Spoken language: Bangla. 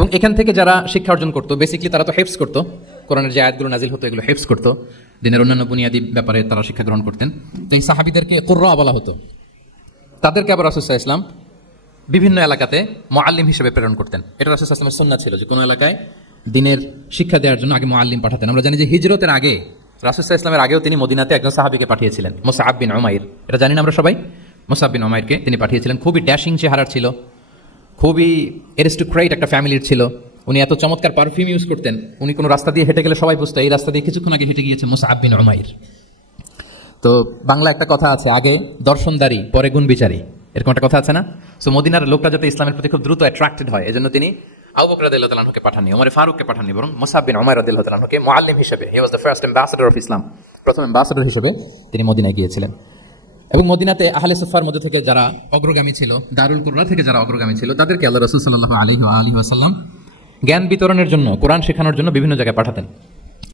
এবং এখান থেকে যারা শিক্ষা অর্জন করতো বেসিকলি তারা তো হেফস করতো, কোরআনের যে আয়াতগুলো নাজিল হতো এগুলো হেফস করতো, দিনের অন্যান্য বুনিয়াদী ব্যাপারে তারা শিক্ষা গ্রহণ করতেন। তো এই সাহাবীদেরকে কুররা বলা হতো। তাদেরকে আবার রাসূল সাল্লাল্লাহু আলাইহি ওয়াসাল্লাম বিভিন্ন এলাকাতে মুআল্লিম হিসেবে প্রেরণ করতেন। এটা রাসূল সাল্লাল্লাহু আলাইহি ওয়াসাল্লামের সুন্নাহ ছিল যে কোনো এলাকায় দিনের শিক্ষা দেওয়ার জন্য আগে মুআল্লিম পাঠাতেন। আমরা জানি যে হিজরতের আগে রাসূল সাল্লাল্লাহু আলাইহি ওয়াসাল্লামের আগেও তিনি মদিনাতে একজন সাহাবীকে পাঠিয়েছিলেন, মুসআব বিন উমাইর। এটা জানি না আমরা সবাই, মুসআব বিন উমাইরকে তিনি পাঠিয়েছিলেন। খুবই ড্যাশিং চেহারার ছিল, খুবই এরিস্টোক্রেট একটা ফ্যামিলির ছিল। উনি এত চমৎকার পারফিউম ইউজ করতেন, উনি কোনো রাস্তা দিয়ে হেঁটে গেলে সবাই বুঝতো এই রাস্তা দিয়ে কিছুক্ষণ আগে হেঁটে গিয়েছে মুসআব বিন উমাইর। তো বাংলা একটা কথা আছে, আগে দর্শনদারি পরে গুণ বিচারী, এরকম একটা কথা আছে না? সো মদিনার লোকটা যাতে ইসলামের প্রতি খুব দ্রুত অ্যাট্রাক্টেড হয়, এজন্য তিনি আবু বকর রাদিয়াল্লাহু তাআলা আনহুকে পাঠাননি, ওমর ফারুককে পাঠাননি, বরং মুসআব বিন উমাইর রাদিয়াল্লাহু তাআলা আনহুকে মুআল্লিম হিসেবে, he was the first ambassador of Islam, প্রথম অ্যাম্বাসেডর হিসেবে তিনি মদিনায় গিয়েছিলেন। এবং মদিনাতে আহলে সুফার মধ্যে থেকে যারা অগ্রগামী ছিল, দারুল কুরআন থেকে যারা অগ্রগামী ছিল, তাদেরকে আল্লাহ রাসূল সাল্লাল্লাহু আলাইহি ওয়া আলিহি ওয়াসাল্লাম জ্ঞান বিতরণের জন্য, কোরআন শেখানোর জন্য বিভিন্ন জায়গায় পাঠাতেন।